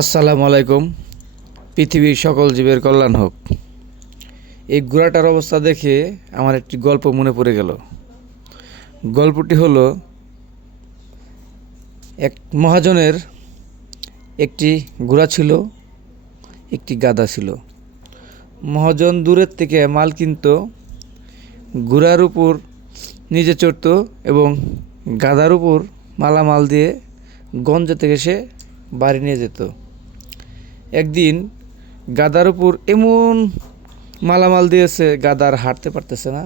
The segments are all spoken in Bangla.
আসসালামু আলাইকুম। পৃথিবীর সকল জীবের কল্যাণ হোক। এই ঘোড়াটার অবস্থা দেখে আমার একটি গল্প মনে পড়ে গেল। গল্পটি হলো, এক মহাজনের একটি ঘোড়া ছিল, একটি গাধা ছিল। মহাজন দূরের থেকে মাল কিনত, ঘোড়ার উপর নিজে চড়ত এবং গাধার উপর মালামাল দিয়ে গঞ্জ থেকে সে বাড়ি নিয়ে যেত। একদিন গাধার উপর এমন মালামাল দিয়েছে, গাধা আর হাঁটতে পারতেছে না।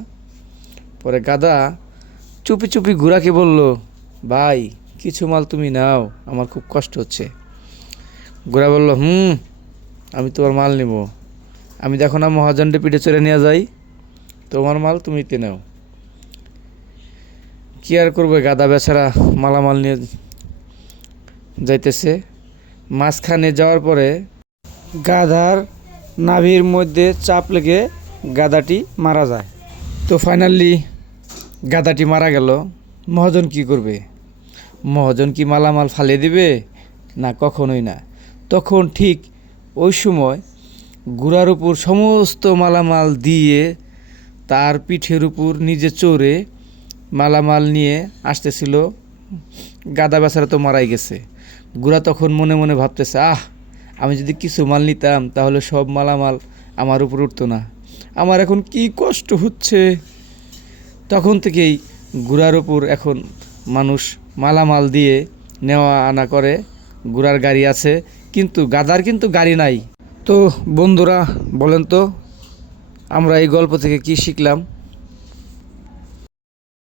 পরে গাধা চুপি চুপি ঘোড়াকে বলল, ভাই কিছু মাল তুমি নাও, আমার খুব কষ্ট হচ্ছে। ঘোড়া বলল, আমি তোমার মাল নিব। আমি দেখো না মহাজনটা পিঠে চড়ে নিয়ে যাই, তোমার মাল তুমি নিতে নাও। কি আর করবে, গাধা বেচারা মালামাল নিয়ে যাইতেছে। মাঝখানে যাওয়ার পরে গাধার নাভির মধ্যে চাপ লেগে গাধাটি মারা যায়। তো ফাইনালি গাধাটি মারা গেল। মহাজন কি করবে? মহাজন কি মালামাল ফালিয়ে দিবে? না, কখনোই না। তখন ঠিক ওই সময় ঘোড়ার উপর সমস্ত মালামাল দিয়ে তার পিঠের উপর নিজে চড়ে মালামাল নিয়ে আসতেছিল। গাধা বেচারা তো মারাই গেছে। ঘোড়া তখন মনে মনে ভাবতেছে, আমি যদি কিছু মাল নিতাম তাহলে সব মালামাল আমার উপর উঠতো না, আমার এখন কি কষ্ট হচ্ছে। তখন থেকেই ঘোড়ার উপর এখন মানুষ মালামাল দিয়ে নেওয়া আনা করে। ঘোড়ার গাড়ি আছে, কিন্তু গাধার কিন্তু গাড়ি নাই। তো বন্ধুরা বলেন তো, আমরা এই গল্প থেকে কি শিখলাম?